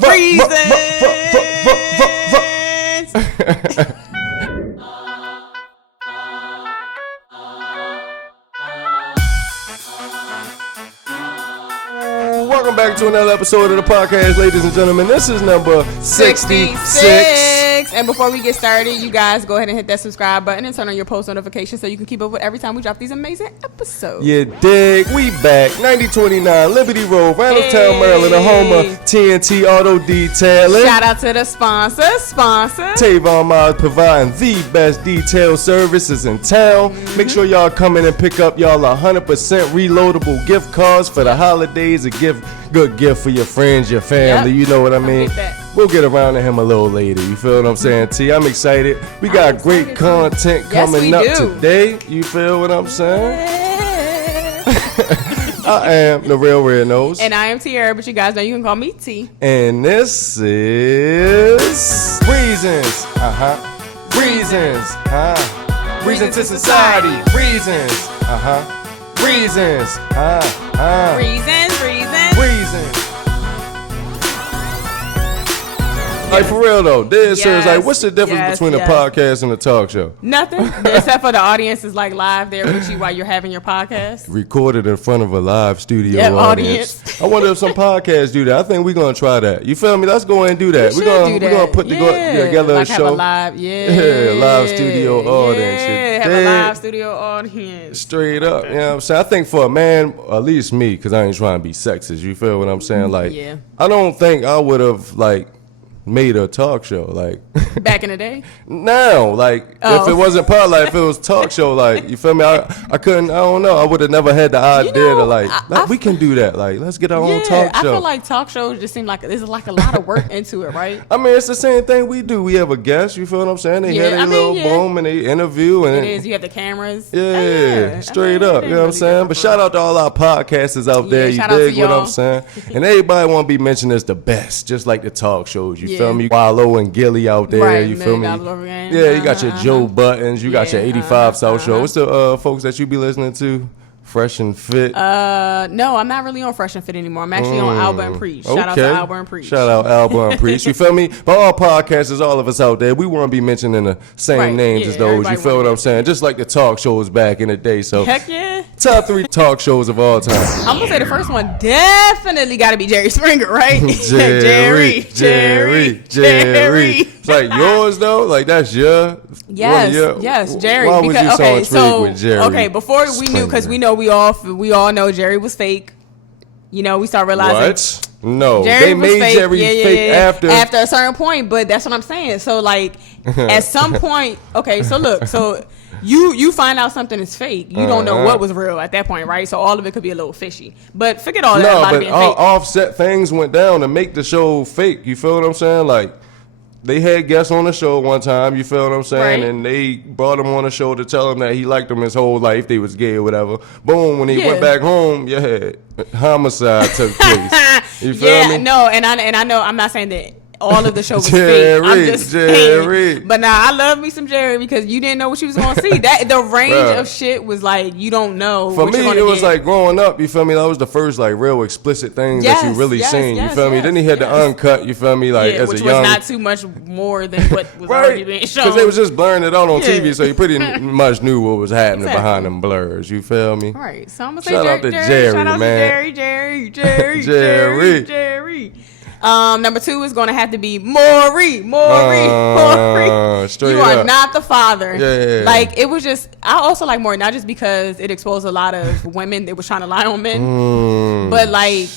Welcome back to another episode of the podcast, ladies and gentlemen. This is number 66. And before we get started, you guys go ahead and hit that subscribe button and turn on your post notifications so you can keep up with every time we drop these amazing episodes. You dig? We back. 9029 Liberty Road, Randallstown, Maryland, the home of TNT Auto Detailing. Shout out to the sponsor. Tavon Miles providing the best detail services in town. Make sure y'all come in and pick up y'all 100% reloadable gift cards for the holidays. A good gift for your friends, your family. Yep. You know what I mean? We'll get around to him a little later. You feel what I'm saying, T? I'm excited. We got great content coming up today. You feel what I'm saying? I am the real Red Nose. And I am Tierra, but you guys know you can call me T. And this is Reasons. Reasons. Reasons to Society. Reasons. Reasons. Reasons. Like, for real though, dead serious. Like, what's the difference between a podcast and a talk show? Nothing, except for the audience is like live there with you while you're having your podcast. Recorded in front of a live studio audience. I wonder if some podcasts do that. I think we're gonna try that. You feel me? Let's go ahead and do that. We're gonna put together a show. Have a live, live studio audience. Have a live studio audience. Straight up, you know what I'm saying? I think for a man, at least me, because I ain't trying to be sexist. You feel what I'm saying? Like, I don't think I would have made a talk show like back in the day. Now, like, if it wasn't part, like if it was talk show, like, you feel me? I couldn't. I don't know. I would have never had the idea to we can do that. Like, let's get our own talk show. I feel like talk shows just seem like there's like a lot of work into it, right? I mean, it's the same thing we do. We have a guest. You feel what I'm saying? They had a little boom and they interview and it is. You have the cameras. Straight up. You know what I'm saying? But shout out to all our podcasters out there. You dig what I'm saying? And everybody want to be mentioned as the best, just like the talk shows. You feel me? Wallow and Gilly out there. Right, you feel me? Yeah, you got your Joe Buttons. You got your 85 South Show. What's the folks that you be listening to? Fresh and Fit. No, I'm not really on Fresh and Fit anymore. I'm actually on Alba and Preach. Shout out to Alba and Preach. Shout out Alba and Preach. You feel me? But all podcasters, all of us out there, we want to be mentioning the same names as those. You feel what I'm saying? Just like the talk shows back in the day. So heck yeah. Top 3 talk shows of all time. I'm gonna say the first one definitely got to be Jerry Springer, right? Jerry. It's like yours though. Like that's your. Yes, Jerry. Why was you so intrigued with Jerry? Okay, before we knew, because we all know Jerry was fake. You know, we start realizing. What? No, Jerry they made fake. Jerry fake after a certain point. But that's what I'm saying. So like, at some point, okay. So look, you find out something is fake. You don't know what was real at that point, right? So all of it could be a little fishy. But forget all that about it being fake. Offset things went down to make the show fake. You feel what I'm saying? Like. They had guests on the show one time, you feel what I'm saying? Right. And they brought him on the show to tell him that he liked them his whole life, they was gay or whatever. Boom, when he went back home, homicide took place. You feel me? No, and I know, I'm not saying that all of the show was fake. I'm just saying. But now I love me some Jerry because you didn't know what you was gonna see. That the range of shit was like you don't know. For me, it was like growing up. You feel me? That was the first like real explicit thing that you really seen. You feel me? Then he had the uncut. You feel me? Like as a young, which was not too much more than what was already being shown. Because they was just blurring it out on TV, so you pretty much knew what was happening behind them blurs. You feel me? Right. So I'm gonna say shout out to Jerry, shout out man. to Jerry. Number 2 is going to have to be Maury. Straight you are up. not the father. Yeah. Like, it was just, I also like Maury, not just because it exposed a lot of women that was trying to lie on men, but like,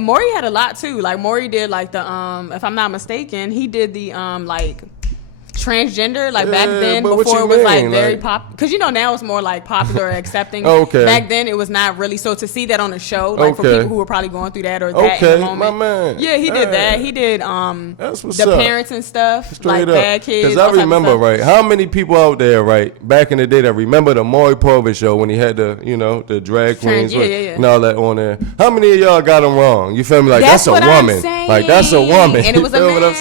Maury had a lot too. Like, Maury did like the, if I'm not mistaken, he did the, like, transgender, like back then, before it was like very pop, because you know now it's more like popular or accepting. Back then it was not really. So to see that on the show, like for people who were probably going through that or that in the moment, my man. Yeah, he did that. He did the parents and stuff. Straight like up. Bad Kids. Because I remember, right, how many people out there, right, back in the day that remember the Maury Povich show when he had the, you know, the drag queens and all that on there. How many of y'all got him wrong? You feel me? Like that's a woman. Like that's a woman. And it was a man. What I'm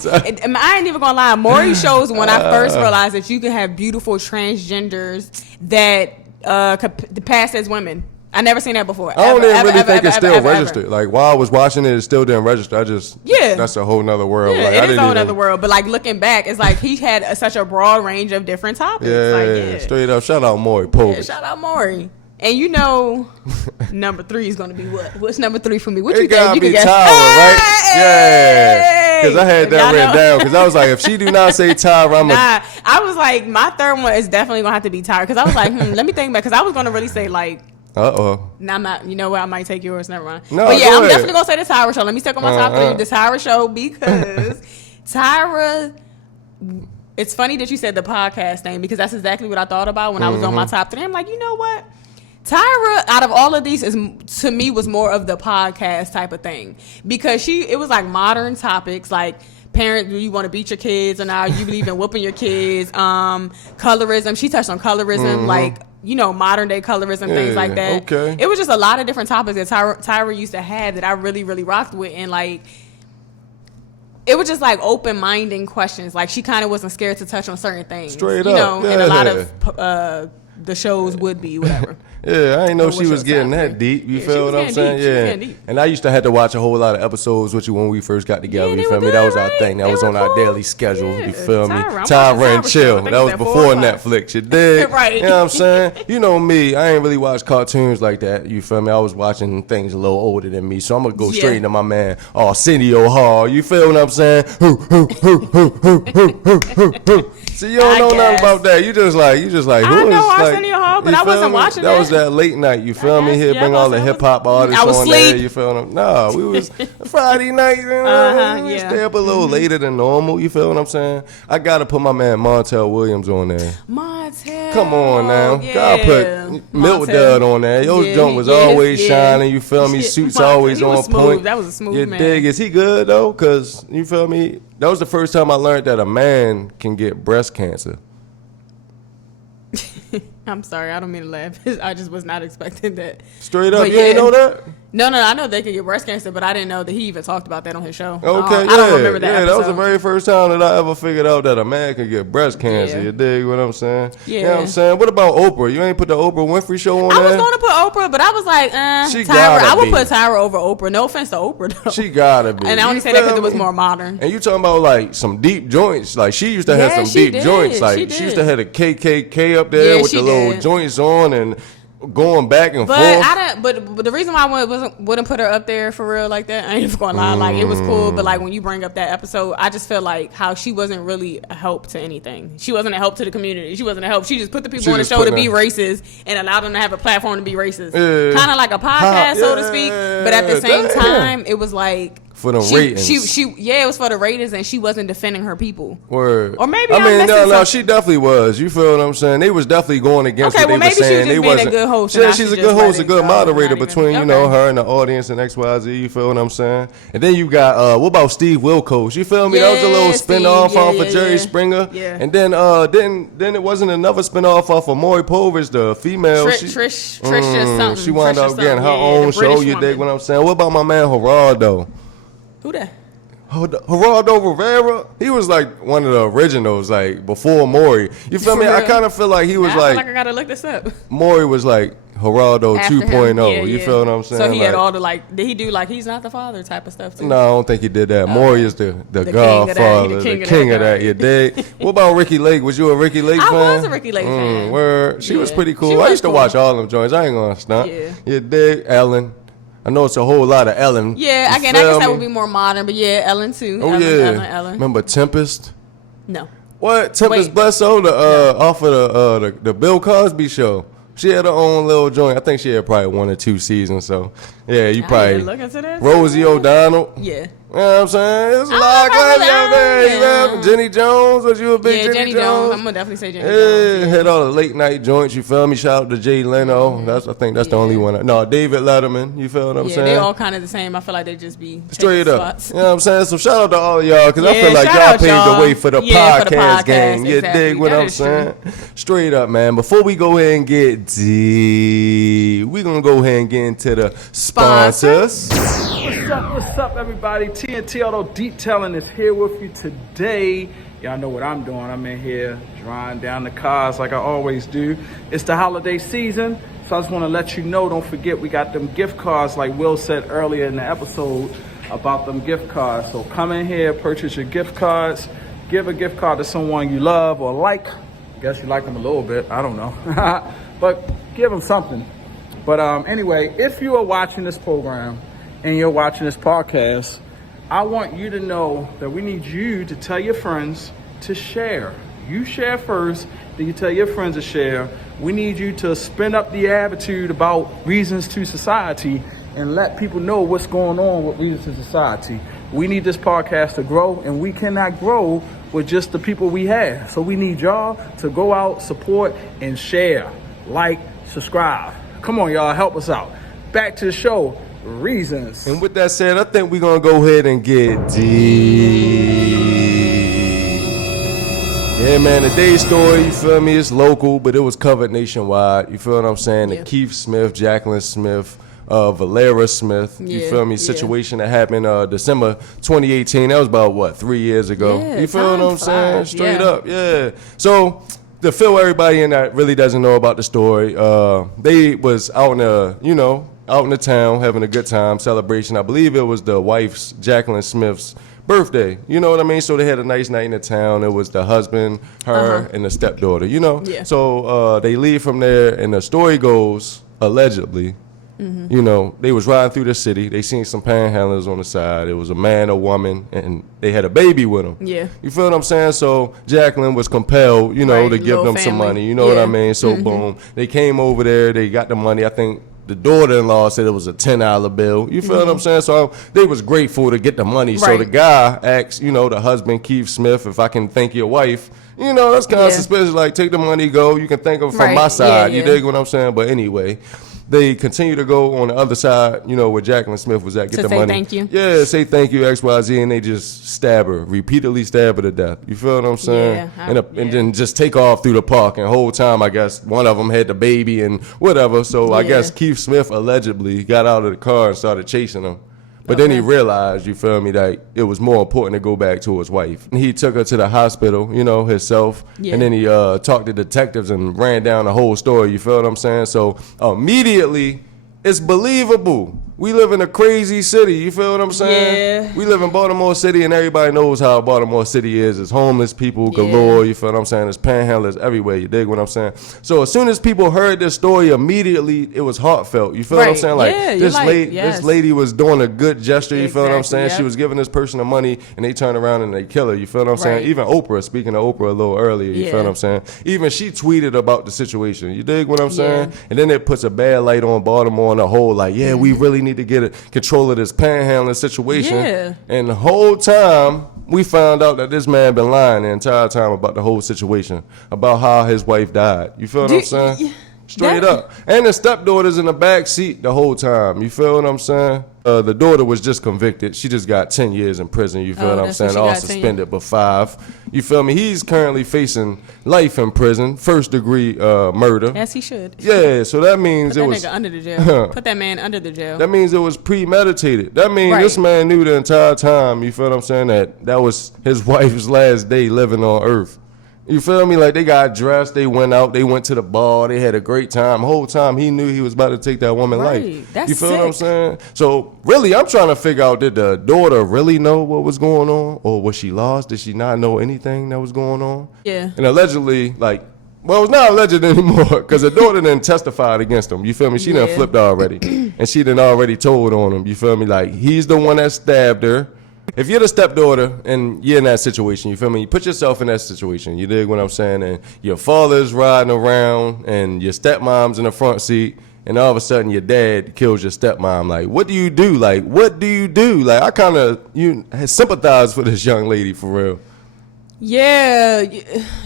saying? I ain't even gonna lie. Maury shows when I first realized that you can have beautiful transgenders that could pass as women. I never seen that before. I don't even really think it's still registered. Like while I was watching it, it still didn't register. That's a whole nother world. Yeah, like, it is a whole nother world. But like looking back, it's like he had such a broad range of different topics. Yeah, straight up. Shout out Maury Povich. Yeah, shout out Maury. And you know, number 3 is going to be what? What's number 3 for me? What you think? You can guess. Tyra, right? Yeah. Because I had that written down. Because I was like, if she do not say Tyra, I'm I was like, my third one is definitely going to have to be Tyra. Because I was like, let me think back. Because I was going to really say like, no, I'm not. You know what? I might take yours. Never mind. No, but yeah, I'm ahead. definitely going to say the Tyra show. Let me stick on my top 3. The Tyra show, because Tyra... It's funny that you said the podcast thing, because that's exactly what I thought about when I was on my top 3. I'm like, you know what? Tyra, out of all of these, to me was more of the podcast type of thing, because it was like modern topics, like parents, do you want to beat your kids or not? You believe in whooping your kids? Colorism. She touched on colorism, like, you know, modern day colorism, things like that. Okay. It was just a lot of different topics that Tyra used to have that I really, really rocked with, and like, it was just like open-minded questions. Like she kind of wasn't scared to touch on certain things. Straight up, you know, and a lot yeah. of the shows would be whatever. Yeah, I didn't know she was getting that deep. You feel what I'm saying? Yeah. And I used to have to watch a whole lot of episodes with you when we first got together. You feel me? That was our thing. That was on our daily schedule. You feel me? Tyra and Chill. That was before Netflix. You dig? Right. You know what I'm saying? You know me. I ain't really watch cartoons like that. You feel me? I was watching things a little older than me. So I'm going to go straight into my man, Arsenio Hall. You feel what I'm saying? See, you don't know nothing about that. You just like, who is I know Arsenio Hall, but I wasn't watching that. That was that late night. You feel me? He'd bring all the hip hop artists on there. You feel me? No, we was Friday night. We stay up a little later than normal. You feel what I'm saying? I gotta put my man Montel Williams on there. Montel, come on now. Gotta put Milk Dud on there. Your joint was always shining. You feel me? Suits always on point. That was a smooth man. You dig? Is he good though? Cause you feel me? That was the first time I learned that a man can get breast cancer. I'm sorry, I don't mean to laugh. I just was not expecting that. Straight up, you didn't know that? No, I know they could get breast cancer, but I didn't know that he even talked about that on his show. Okay, I don't remember that episode. That was the very first time that I ever figured out that a man can get breast cancer. You dig what I'm saying? Yeah. You know what I'm saying? What about Oprah? You ain't put the Oprah Winfrey show on there? I was going to put Oprah, but I was like, Tyra. I would put Tyra over Oprah. No offense to Oprah, though. She gotta be. And I only say that because it was more modern. And you talking about like some deep joints. Like she used to have some deep joints. Like she used to have a KKK up there with the little joints on and going back and forth. But the reason why I wouldn't put her up there for real like that, I ain't even gonna lie. Like it was cool, but like when you bring up that episode, I just feel like how she wasn't really a help to anything. She wasn't a help to the community. She wasn't a help. She just put the people on the show to be racist and allowed them to have a platform to be racist. Kind of like a podcast, so to speak. But at the same time, it was like for the ratings. It was for the ratings, and she wasn't defending her people. Word. Or maybe no, she definitely was. You feel what I'm saying? They was definitely going against what they were saying. She was just being a good host. Yeah, she's a good host, a good moderator between you know her and the audience and XYZ. You feel what I'm saying? And then you got what about Steve Wilkos? You feel me? That was a little spinoff off of Jerry Springer. Yeah. And then it wasn't another spinoff off of Maury Povich, the female. Trish or something. She wound up getting her own show. You dig what I'm saying? What about my man Geraldo? Who that? Geraldo Rivera, he was like one of the originals, like before Maury. You feel me? I kind of feel like he was I gotta look this up. Maury was like Geraldo 2.0. You feel what I'm saying? So he had all the did he do like he's not the father type of stuff too? No, I don't think he did that. Maury is the godfather, the king of that. You dig? What about Ricky Lake? Was you a Ricky Lake fan? I was a Ricky Lake fan. Word. She was pretty cool. I used to watch all them joints. I ain't gonna stunt. Yeah. You dig? Ellen. I know it's a whole lot of Ellen. Yeah, I guess that would be more modern, but yeah, Ellen too. Oh, Ellen. Remember Tempest? No. What? Tempest Bledsoe, off of the Bill Cosby show. She had her own little joint. I think she had probably 1 or 2 seasons. So, yeah, you probably. Look into this. Rosie O'Donnell. Yeah. You know what I'm saying? There's a lot of classics out there. You Jenny Jones. Was you a big Jenny Jones? I'm going to definitely say Jenny Jones. Yeah, had all the late night joints. You feel me? Shout out to Jay Leno. I think that's the only one. No, David Letterman. You feel what I'm saying? They all kind of the same. I feel like they just be straight up. Spots. You know what I'm saying? So shout out to all of y'all because I feel like y'all paved the way for the podcast game. You dig what I'm saying? Straight up, man. Before we go ahead and get deep, we're going to go ahead and get into the sponsors. What's up, everybody? TNT Auto Detailing is here with you today. Y'all know what I'm doing. I'm in here drying down the cars like I always do. It's the holiday season, So I just want to let you know, don't forget, we got them gift cards like Will said earlier in the episode about them gift cards. So come in here, purchase your gift cards, give a gift card to someone you love or like. I guess you like them a little bit, I don't know. But give them something. But anyway, if you are watching this program and you're watching this podcast, I want you to know that we need you to tell your friends to share. You share first, then you tell your friends to share. We need you to spin up the attitude about Reasons2Society and let people know what's going on with Reasons2Society. We need this podcast to grow, and we cannot grow with just the people we have. So we need y'all to go out, support, and share. Like, subscribe. Come on, y'all, help us out. Back to the show, Reasons. And with that said, I think we're going to go ahead and get deep. Yeah, man, today's story, you feel me, it's local, but it was covered nationwide. You feel what I'm saying? Yeah. The Keith Smith, Jacqueline Smith, Valera Smith, you Yeah, feel me, situation that happened December 2018. That was about, what, 3 years ago? Yeah, you feel what I'm time saying? flies, Straight yeah. up, yeah. So, to fill everybody in that really doesn't know about the story, they was out in the town having a good time, celebration. I believe it was the wife's, Jacqueline Smith's, birthday. You know what I mean? So they had a nice night in the town. It was the husband, her, and the stepdaughter, you know? Yeah. So they leave from there, and the story goes, allegedly, you know, they was riding through the city. They seen some panhandlers on the side. It was a man, a woman, and they had a baby with them. Yeah. You feel what I'm saying? So Jacqueline was compelled, you know, Right, to give little them some family. money. You know what I Yeah. mean? So boom, they came over there. They got the money. I think the daughter-in-law said it was a $10 bill. You feel what I'm saying? So they was grateful to get the money. So Right. the guy asked, you know, the husband, Keith Smith, if I can thank your wife. You know, that's kind of Yeah. suspicious. Like, take the money, go. You can thank her from Right. my side. Yeah, You yeah. dig what I'm saying? But anyway, they continue to go on the other side, you know, where Jacqueline Smith was at, get To the say money. thank you. Yeah, say thank you, XYZ, and they just stab her, repeatedly stab her to death. You feel what I'm saying? Yeah, And then just take off through the park. And the whole time, I guess, one of them had the baby and whatever. So I Yeah. guess Keith Smith allegedly got out of the car and started chasing them. But then he realized, you feel me, that it was more important to go back to his wife. He took her to the hospital, you know, himself. Yeah. And then he talked to detectives and ran down the whole story. You feel what I'm saying? So immediately, it's believable. We live in a crazy city. You feel what I'm saying? Yeah. We live in Baltimore City, and everybody knows how Baltimore City is. It's homeless people galore. You feel what I'm saying? There's panhandlers everywhere. You dig what I'm saying? So as soon as people heard this story, immediately it was heartfelt. You feel what I'm Right. saying? Like, Yeah, you're this, like, yes. this lady was doing a good gesture. You feel what I'm Exactly, saying? yep. She was giving this person the money, and they turn around and they kill her. You feel what I'm saying? Right. Even Oprah, speaking of Oprah a little earlier, you feel Yeah. what I'm saying? Even she tweeted about the situation. You dig what I'm Yeah. saying? And then it puts a bad light on Baltimore and the whole, like, yeah, we really need to get control of this panhandling situation. Yeah. And the whole time, we found out that this man been lying the entire time about the whole situation, about how his wife died. You feel what I'm saying? Straight up. And the stepdaughter's in the back seat the whole time. You feel what I'm saying? The daughter was just convicted. She just got 10 years in prison. You feel what I'm that's what saying? she All got, 10 suspended, but 5. You feel me? He's currently facing life in prison, first-degree murder. As he should. Yeah, so that means Put it that was... nigga under the jail. Put that man under the jail. That means it was premeditated. That means Right. this man knew the entire time, you feel what I'm saying, that was his wife's last day living on earth. You feel me? Like, they got dressed, they went out, they went to the bar, they had a great time. The whole time he knew he was about to take that woman's Right. life. That's you feel what I'm sick. saying? So really, I'm trying to figure out, did the daughter really know what was going on? Or was she lost? Did she not know anything that was going on? Yeah. And allegedly, like, well, it's not alleged anymore because the daughter then testified against him. You feel me? She done Yeah. flipped already. And she done already told on him. You feel me? Like, he's the one that stabbed her. If you're the stepdaughter and you're in that situation, you feel me? You put yourself in that situation. You dig what I'm saying? And your father's riding around and your stepmom's in the front seat. And all of a sudden your dad kills your stepmom. Like, what do you do? Like, what do you do? Like, I kind of sympathize for this young lady for real. Yeah,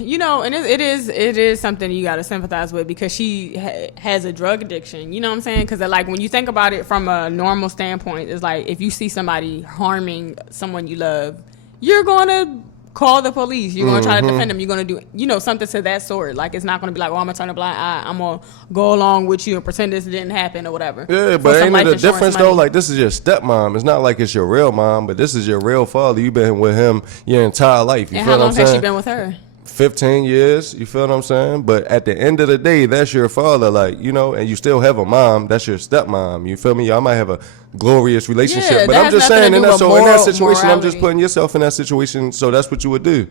you know, and it is something you got to sympathize with because she has a drug addiction. You know what I'm saying? Because like when you think about it from a normal standpoint, it's like if you see somebody harming someone you love, you're gonna call the police. You're gonna try to defend them. You're gonna do something to that sort. Like it's not gonna be like, oh, I'm gonna turn a blind eye. I'm gonna go along with you and pretend this didn't happen or whatever. Yeah, For but some ain't life it the insurance difference money. though? Like, this is your stepmom. It's not like it's your real mom, but this is your real father. You've been with him your entire life. You And feel how what long I'm has saying? she been with her? 15 years, you feel what I'm saying? But at the end of the day, that's your father, like, you know, and you still have a mom, that's your stepmom, you feel me? Y'all might have a glorious relationship, Yeah, but that I'm just has nothing saying, to in do that, with so in that moral- situation, I'm just morality. putting yourself in that situation, so that's what you would do.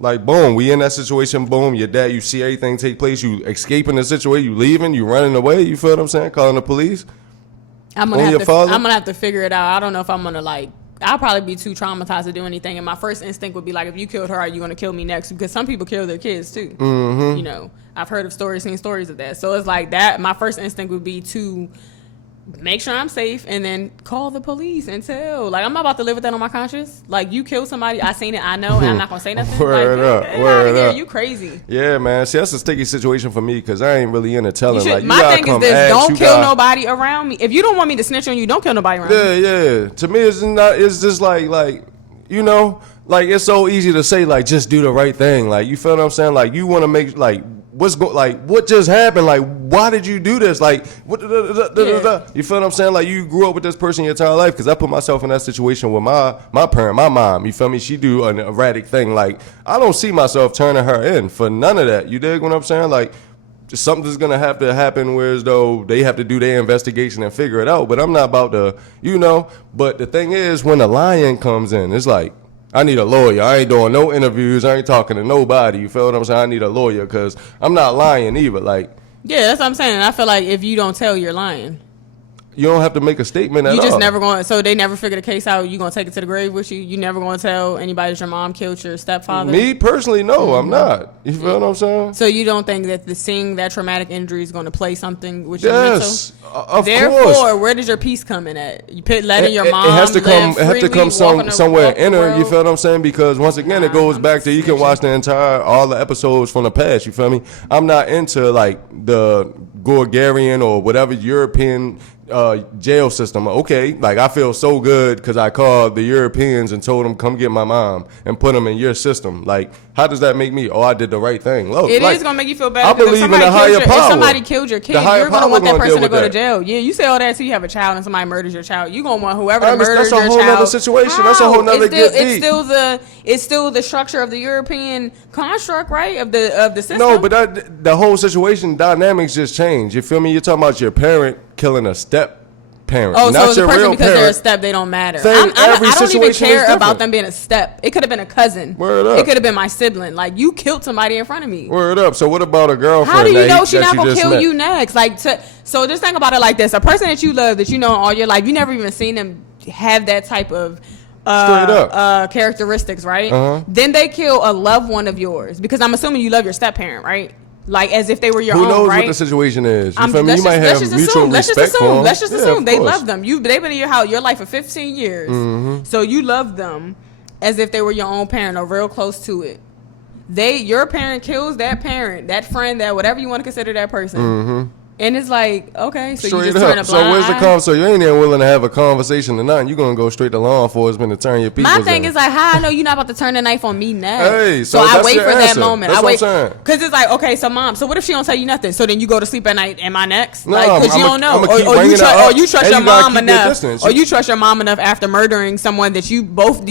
Like, boom, we in that situation, boom, your dad, you see everything take place, you escaping the situation, you leaving, you running away, you feel what I'm saying? Calling the police. I'm On gonna your father? have to figure it out. I don't know if I'm gonna like. I'll probably be too traumatized to do anything, and my first instinct would be like, if you killed her, are you gonna kill me next? Because some people kill their kids too. Mm-hmm. You know, I've heard of stories, seen stories of that. So it's like that. My first instinct would be to make sure I'm safe, and then call the police and tell. Like, I'm not about to live with that on my conscience. Like, you killed somebody, I seen it, I know, and I'm not gonna say nothing. Word like, up, get word out of here. up. You crazy. Yeah, man. See, that's a sticky situation for me because I ain't really into telling. Like, you My gotta thing is come this: ask, don't you kill gotta- nobody around me. If you don't want me to snitch on you, don't kill nobody around me. Yeah. To me, it's not. It's just like you know, like it's so easy to say like just do the right thing. Like you feel what I'm saying? Like you want to make like what just happened? Like why did you do this? Like what? You feel what I'm saying? Like you grew up with this person your entire life. Because I put myself in that situation with my parent, my mom. You feel me? She do an erratic thing. Like I don't see myself turning her in for none of that. You dig what I'm saying? Like. Just something's gonna have to happen whereas though they have to do their investigation and figure it out. But I'm not about to, you know. But the thing is, when the lion comes in, it's like, I need a lawyer. I ain't doing no interviews. I ain't talking to nobody. You feel what I'm saying? I need a lawyer because I'm not lying either. Like, Yeah, that's what I'm saying. I feel like if you don't tell, you're lying. you don't have to make a statement at all. You just never going. So they never figure the case out. You gonna take it to the grave with you. You never gonna tell anybody that your mom killed your stepfather. Me personally, no, I'm not. You feel what I'm saying? So you don't think that seeing that traumatic injury is going to play something with your Yes, mental? of Therefore, course. where does your peace come in at? You letting your It mom has to come. live It has to freely, come somewhere walk the inner. You world? feel what I'm saying? Because once again, it goes I'm back to you can watch the all the episodes from the past. You feel me? I'm not into like the Gorgarian or whatever European jail system. Okay, like I feel so good because I called the Europeans and told them come get my mom and put them in your system. Like, how does that make me? Oh, I did the right thing. Look, It like, is gonna make you feel better. I 'cause believe in a higher If power. somebody killed your kid, The higher you're gonna power want that gonna person deal to go with to that. jail. Yeah, you say all that till you have a child and somebody murders your child. You gonna want whoever murders That's a your whole child. nother situation. How? That's a whole nother get deep. It's still the structure of the European construct, right? Of the system. No, but the whole situation dynamics just changed. You feel me? You're talking about your parent killing a step parent. Oh, not so the your person real because they're a parent. step, they don't matter. Same, I don't every even situation care is about different. them being a step. It could have been a cousin. Word up. It could have been my sibling. Like, you killed somebody in front of me. Word up. So what about a girlfriend? How do you that know he- she's that not gonna just kill met? you next? So just think about it like this: a person that you love, that you know all your life, you never even seen them have that type of Straight up. characteristics, right? Uh-huh. Then they kill a loved one of yours because I'm assuming you love your step parent, right? Like as if they were your Who own, knows right? what the situation is? You I'm- feel me? You might have mutual let's just respect for assume. them. Let's just Yeah, assume of they course. love them. They've been in your life for 15 years, so you love them as if they were your own parent or real close to it. Your parent kills that parent, that friend, that whatever you want to consider that person. And it's like, okay, so you Straight just turn a up. blind So where's the eye? So you ain't even willing to have a conversation or nothing. You're gonna go straight to law enforcement to turn your people. My thing is like, how I know you're not about to turn the knife on me next? Hey, so I that's wait your for that answer. moment. That's I wait what I'm saying. because it's like, okay, so mom, so what if she don't tell you nothing? So then you go to sleep at night. Am I next? No, Like, because you I'ma- don't know, I'ma keep bringing it or up, you trust and your you gotta mom keep your enough, distance. or you trust your mom enough after murdering someone that you thought both of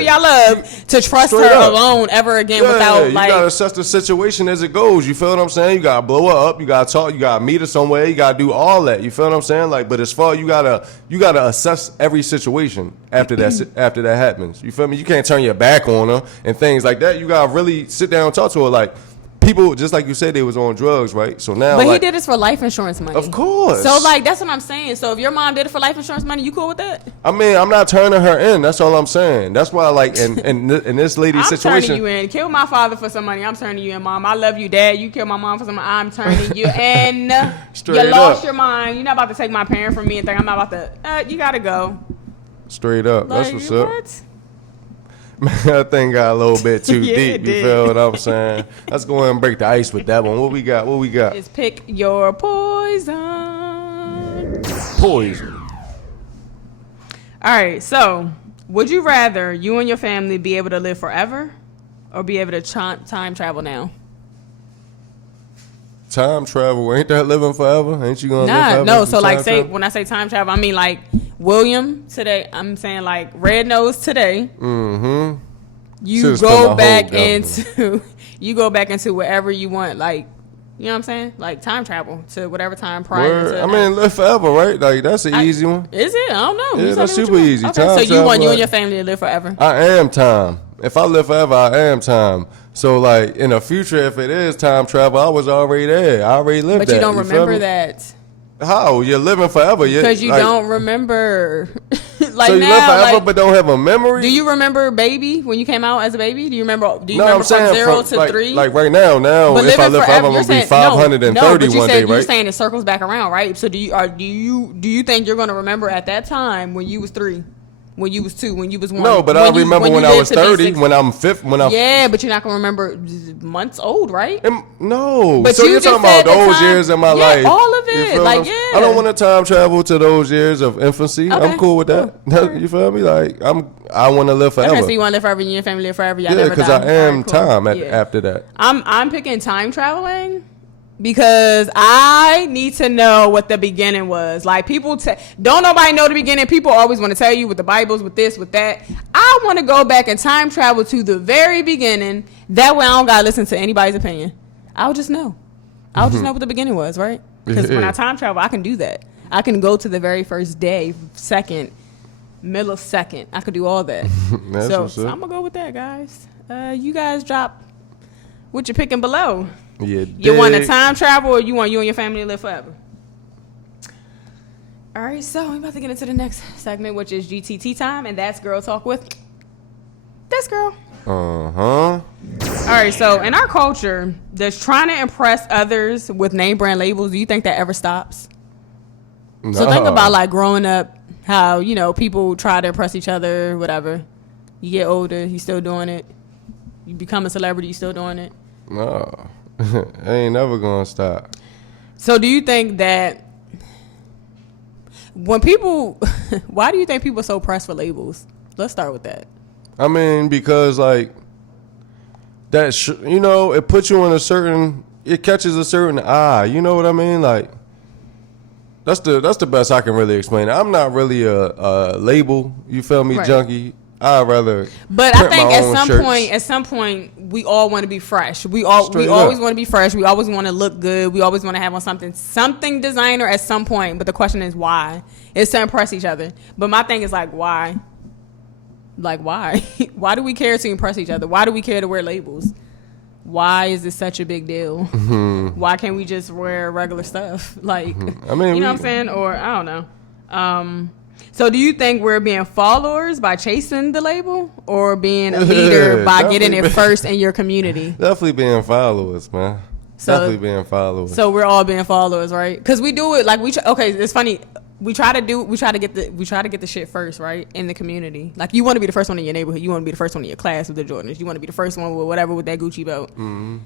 y'all love to trust Straight her up. alone ever again Yeah, without you like. gotta assess the situation as it goes. You feel what I'm saying? You gotta blow her up. You gotta talk. You gotta meet her somewhere. You gotta do all that. You feel what I'm saying? Like, but as far you gotta assess every situation after that happens. You feel me? You can't turn your back on her and things like that. You gotta really sit down and talk to her. Like people, just like you said, they was on drugs, right? So now, But like, he did this for life insurance money. Of course. So like that's what I'm saying. So if your mom did it for life insurance money, you cool with that? I mean, I'm not turning her in. That's all I'm saying. That's why, like, in this lady's I'm situation. turning you in. Kill my father for some money. I'm turning you in, mom. I love you, dad. You kill my mom for some money. I'm turning you in. Straight You lost up. your mind. You're not about to take my parent from me and think I'm not about to. You gotta go. Straight up. Like, That's what's up. what? Man, that thing got a little bit too Yeah, deep. it You did. feel what I'm saying? Let's go ahead and break the ice with that one. What we got? Is pick your poison. Poison. All right. So, would you rather you and your family be able to live forever, or be able to time travel now? Time travel. Ain't that living forever? Ain't you gonna live Nah, forever? no. if So you like, time say travel? when I say time travel, I mean like William today. I'm saying like Red Nose today. you go back into you go back into wherever you want, like, you know what I'm saying? Like time travel to whatever time prior to. I mean, live forever, right? Like that's an easy one. Is it? I don't know. Yeah, that's super easy. Okay, time so you want you like, and your family to live forever? I am time. If I live forever, I am time. So like in the future, if it is time travel, I was already there. I already lived that. But you don't remember that. How? You're living forever. Because you don't remember. Like so you now, live forever like, but don't have a memory? Do you remember baby when you came out as a baby? Do you remember I'm from saying 0 to 3? Like right now if I live forever, I'm going to be 530 one day, right? You're saying it circles back around, right? So do you think you're going to remember at that time when you was 3? When you was 2, when you was 1. No, but I remember when I was 30, when I'm 5, yeah, but you're not gonna remember months old, right? No. But so you're talking about those years in my life. All of it. Like, yeah. I don't want to time travel to those years of infancy. Okay, I'm cool with that. Cool. You feel me? Like I want to live forever. Okay, so you want to live forever and your family live forever. Yeah, because I am time after that. I'm picking time traveling. Because I need to know what the beginning was. Like, people don't nobody know the beginning. People always want to tell you with the Bibles, with this, with that. I want to go back and time travel to the very beginning. That way I don't got to listen to anybody's opinion. I'll just know. I'll just know what the beginning was, right? Because when I time travel, I can do that. I can go to the very first day, second, millisecond. I could do all that. So I'm going to go with that, guys. You guys drop what you're picking below. You want to time travel, or you want you and your family to live forever? All right, so we're about to get into the next segment, which is GTT time, and that's Girl Talk with this girl. All right, so in our culture, does trying to impress others with name brand labels, do you think that ever stops? No. So think about like growing up, how, you know, people try to impress each other, whatever. You get older, you still doing it. You become a celebrity, you still doing it. No. I ain't never gonna stop. So do you think that when people why do you think people are so pressed for labels? Let's start with that. I mean, because like that you know, it puts you in it catches a certain eye, you know what I mean? Like that's the best I can really explain it. I'm not really a label, you feel me, right, junkie. I'd rather. But I think at some point, we all want to be fresh. We always want to be fresh. We always want to look good. We always want to have on something designer at some point. But the question is why? It's to impress each other. But my thing is like, why? Like, why? Why do we care to impress each other? Why do we care to wear labels? Why is this such a big deal? Mm-hmm. Why can't we just wear regular stuff? Like, I mean, you know what I'm saying? Or I don't know. So do you think we're being followers by chasing the label, or being a leader by getting it first in your community? Definitely being followers, man. Definitely being followers. So we're all being followers, right? Because we do it like okay. It's funny. We try to get the shit first, right, in the community. Like, you want to be the first one in your neighborhood. You want to be the first one in your class with the Jordans. You want to be the first one with whatever with that Gucci belt. Mm-hmm.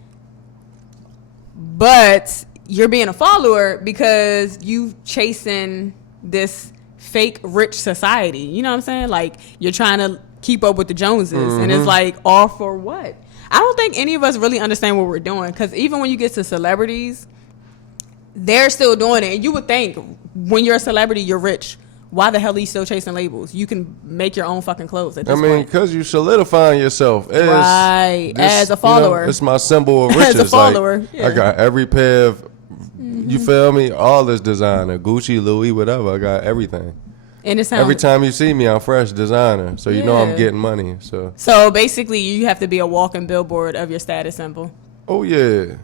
But you're being a follower because you chasing this fake rich society. You know what I'm saying? Like, you're trying to keep up with the Joneses. Mm-hmm. And it's like, all for what? I don't think any of us really understand what we're doing, because even when you get to celebrities, they're still doing it. And you would think when you're a celebrity, you're rich. Why the hell are you still chasing labels? You can make your own fucking clothes at this point. Because you solidifying yourself as a follower. It's my symbol of riches. As a follower. Like, yeah. I got every pair of, you feel me? All this designer, Gucci, Louis, whatever. I got everything. And it sounds, every time you see me, I'm fresh designer. So you know I'm getting money. So basically, you have to be a walking billboard of your status symbol. Oh, yeah.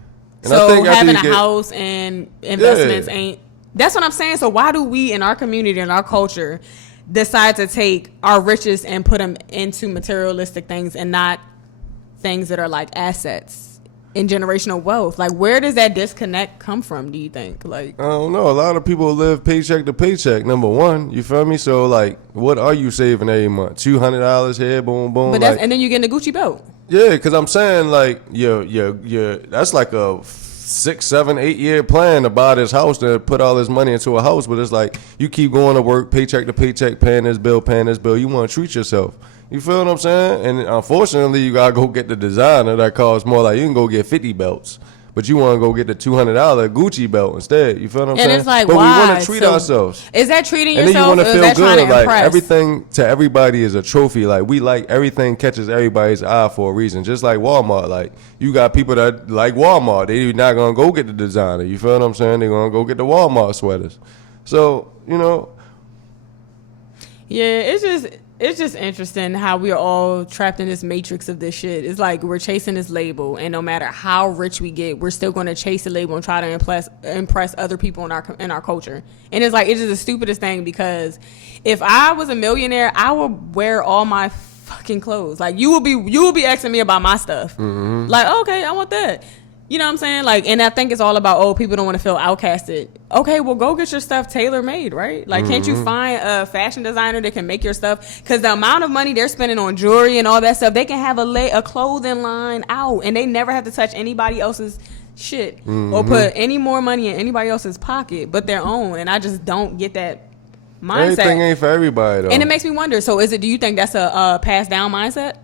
And so I think having a house and investments ain't. That's what I'm saying. So why do we in our community and our culture decide to take our riches and put them into materialistic things and not things that are like assets and generational wealth? Like, where does that disconnect come from, do you think? Like, I don't know. A lot of people live paycheck to paycheck, number one. You feel me? So, like, what are you saving every month? $200 here, boom, boom. But and then you get a Gucci belt. Yeah, because I'm saying, like, that's like a 6, 7, 8 year plan to buy this house, to put all this money into a house. But it's like, you keep going to work, paycheck to paycheck, paying this bill. You want to treat yourself. You feel what I'm saying? And unfortunately, you got to go get the designer that costs more. Like, you can go get 50 belts. but you want to go get the $200 Gucci belt instead. You feel what I'm saying? And it's like, but why? we want to treat ourselves. Is that treating And yourself? then you want to or is feel that trying good. to Like impress? everything to everybody is a trophy. Like we like everything catches everybody's eye for a reason. Just like Walmart. Like you got people that like Walmart. They not gonna go get the designer. You feel what I'm saying? They're gonna go get the Walmart sweaters. So Yeah, it's just interesting how we're all trapped in this matrix of this shit. It's like we're chasing this label, and no matter how rich we get, we're still going to chase the label and try to impress other people in our culture. And it's like, it's just the stupidest thing, because if I was a millionaire, I would wear all my fucking clothes. Like you will be asking me about my stuff. Mm-hmm. Like, okay, I want that. You know what I'm saying? Like, and I think it's all about, people don't want to feel outcasted. Okay, well, go get your stuff tailor-made, right? Like, can't you find a fashion designer that can make your stuff? Because the amount of money they're spending on jewelry and all that stuff, they can have a clothing line out, and they never have to touch anybody else's shit or put any more money in anybody else's pocket but their own. And I just don't get that mindset. Everything ain't for everybody, though. And it makes me wonder, so do you think that's a passed-down mindset?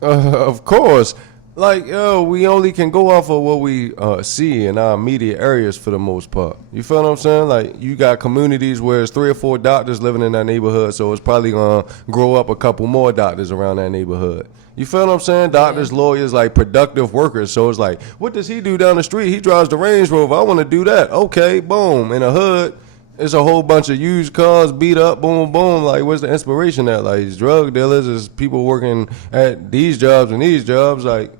Of course. Like, we only can go off of what we see in our immediate areas for the most part. You feel what I'm saying? Like, you got communities where it's 3 or 4 doctors living in that neighborhood, so it's probably going to grow up a couple more doctors around that neighborhood. You feel what I'm saying? Doctors, lawyers, like productive workers. So it's like, what does he do down the street? He drives the Range Rover. I want to do that. Okay, boom. In the hood, it's a whole bunch of used cars, beat up, boom, boom. Like, where's the inspiration at? Like, it's drug dealers, it's people working at these jobs and these jobs. Like,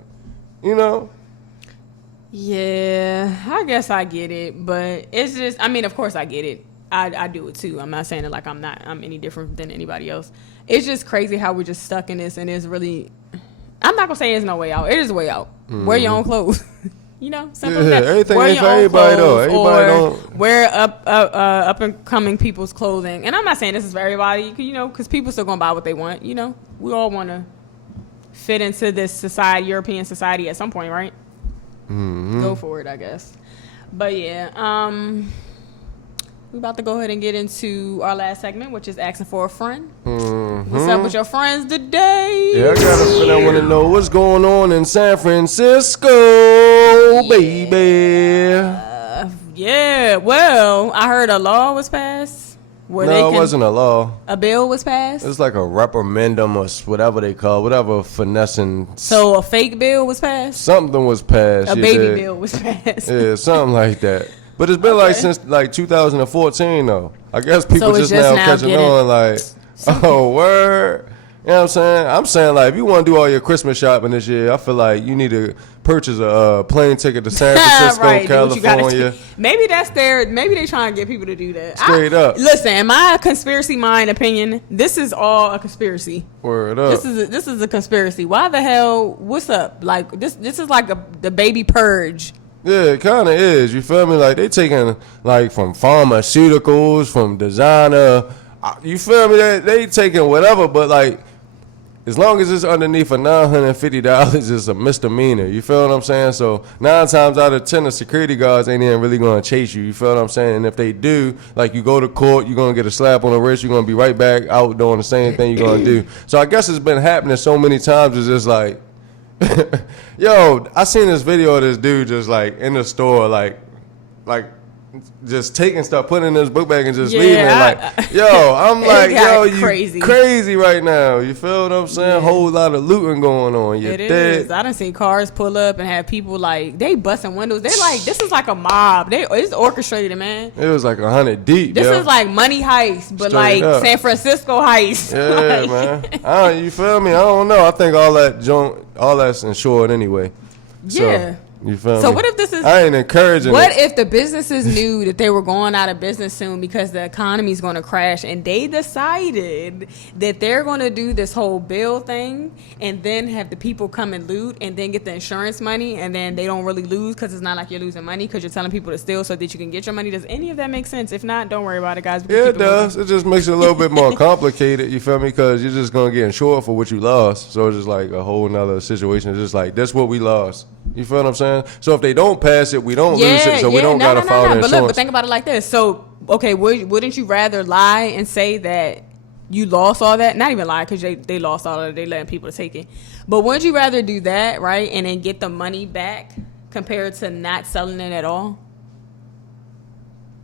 Yeah, I guess I get it, but it's just, of course I get it. I do it too. I'm not saying it like I'm any different than anybody else. It's just crazy how we're just stuck in this, and it's really, I'm not gonna say there's no way out. It is a way out. Mm-hmm. Wear your own clothes. Simple as that. Everything wear ain't for everybody though. Everybody don't wear up and coming people's clothing. And I'm not saying this is for everybody, because people still gonna buy what they want. We all want to fit into this society, European society, at some point, right? Mm-hmm. Go for it, I guess. But yeah, we about to go ahead and get into our last segment, which is asking for a friend. Mm-hmm. What's up with your friends today? Yeah, I got a friend I want to know what's going on in San Francisco, baby. Yeah, well, I heard a law was passed. No, it wasn't a law. A bill was passed? It's like a referendum or whatever they call it, whatever finessing. So a fake bill was passed? Something was passed. A baby bill was passed. Yeah, something like that. But it's been like since like 2014 though. I guess people just now catching on like, oh, word. You know what I'm saying? I'm saying, like, if you want to do all your Christmas shopping this year, I feel like you need to purchase a plane ticket to San Francisco, right, California. Maybe they trying to get people to do that. Straight up. Listen, in my conspiracy mind opinion, this is all a conspiracy. Word up. This is a conspiracy. Why the hell? What's up? Like, this is like the baby purge. Yeah, it kind of is. You feel me? Like, they taking, like, from pharmaceuticals, from designer. You feel me? They taking whatever, but, like, as long as it's underneath a $950, it's a misdemeanor. You feel what I'm saying? So 9 times out of 10, the security guards ain't even really going to chase you. You feel what I'm saying? And if they do, like, you go to court, you're going to get a slap on the wrist. You're going to be right back out doing the same thing you're going to do. So I guess it's been happening so many times. It's just like, yo, I seen this video of this dude just, like, in the store, like just taking stuff, putting in his book bag and just leaving. I'm like, yo, you crazy right now. You feel what I'm saying? Yeah. Whole lot of looting going on. You're dead. I done seen cars pull up and have people like, they busting windows. They like, this is like a mob. It's orchestrated, man. It was like 100 deep. This is like money heist, but straight like up. San Francisco heist. Yeah, man. You feel me? I don't know. I think all that's insured anyway. Yeah. So, you feel me? So what if this is? I ain't encouraging. What if the businesses knew that they were going out of business soon because the economy is going to crash, and they decided that they're going to do this whole bill thing, and then have the people come and loot, and then get the insurance money, and then they don't really lose because it's not like you're losing money because you're telling people to steal so that you can get your money? Does any of that make sense? If not, don't worry about it, guys. Yeah, it does. It just makes it a little bit more complicated. You feel me? Because you're just going to get insured for what you lost. So it's just like a whole nother situation. It's just like, that's what we lost. You feel what I'm saying? So if they don't pass it, we don't lose it, so we don't got to file the insurance. But think about it like this. So, okay, wouldn't you rather lie and say that you lost all that? Not even lie, because they lost all of it. They letting people take it. But wouldn't you rather do that, right, and then get the money back compared to not selling it at all.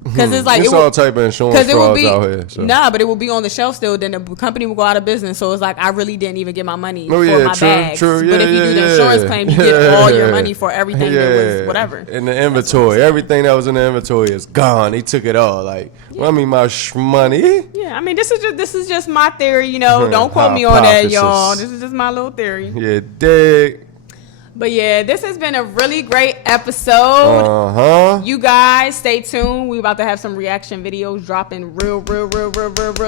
Because it's like it's all type of insurance frauds out here. So. Nah, but it will be on the shelf still. Then the company will go out of business. So it's like I really didn't even get my money for my bags. True. But if you do the insurance claim, you get all your money for everything that was whatever. In the inventory, everything that was in the inventory is gone. They took it all. Like, well, I mean, my money. Yeah, I mean, this is just my theory. You know, don't quote me on that, y'all. This is just my little theory. Yeah, dig. But yeah, this has been a really great episode. You guys stay tuned. We about to have some reaction videos dropping real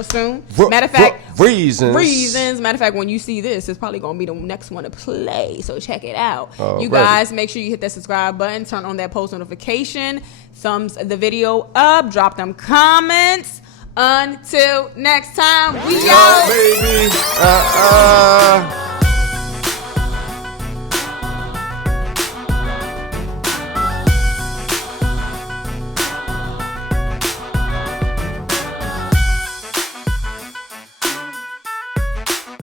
soon. Matter of fact, reasons. Matter of fact, when you see this, it's probably gonna be the next one to play. So check it out. You guys, make sure you hit that subscribe button, turn on that post notification, thumbs the video up, drop them comments. Until next time, we out, baby.